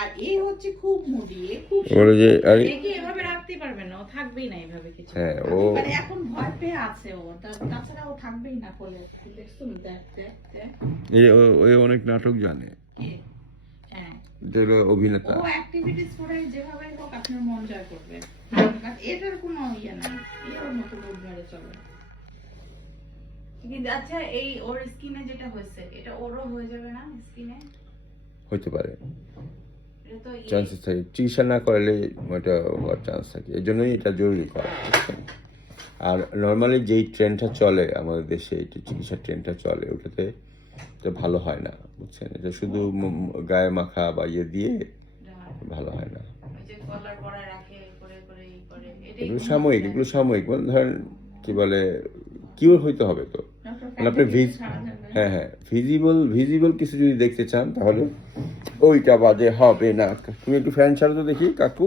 আর এই হচ্ছে খুব মুডি, খুব ওরে যে আরে একে এভাবে রাখতে পারবে না, ও থাকবেই না এইভাবে কিছু। হ্যাঁ ও মানে এখন ভয় পেয়ে আছে ও, তাছাড়া ও থাকবেই না কোলে। দেখছো দেখ দেখ দেখ ওই অনেক নাটক জানে, হ্যাঁ যেটা অভিনেতা। ও অ্যাক্টিভিটিস করে যেভাবে হোক আপনার মন জয় করবে, বাট এটার কোনো ইয়ে নাই, এর মতো মুড মেরে চলে। কিন্তু আচ্ছা এই ওর স্কিনে যেটা হয়েছে এটা ওরও হয়ে যাবে না স্কিনে? হতে পারে, এটা তো চান্সেস থাকে, চিকিৎসা না করলে ওটা হওয়ার চান্স থাকে, এই জন্যই এটা জরুরি করা, বুঝছেন? আর নর্মালি যেই ট্রেনটা চলে আমাদের দেশে, এই চিকিৎসার ট্রেনটা চলে, ওটাতে এটা ভালো হয় না, বুঝছেন? এটা শুধু গায়ে মাখা বা ইয়ে দিয়ে ভালো হয় না। ওই যে কলার পরায় রাখে করে করে ই করে, এগুলো সাময়িক, এগুলো সাময়িক, মানে ধরেন কি বলে কিওর হইতে হবে তো, মানে আপনি হ্যাঁ হ্যাঁ ভিজিবল কিছু যদি দেখতে চান তাহলে ওইটা বাদে হবে না। তুমি একটু ফ্যান ছাড়ো তো দেখি কাকু।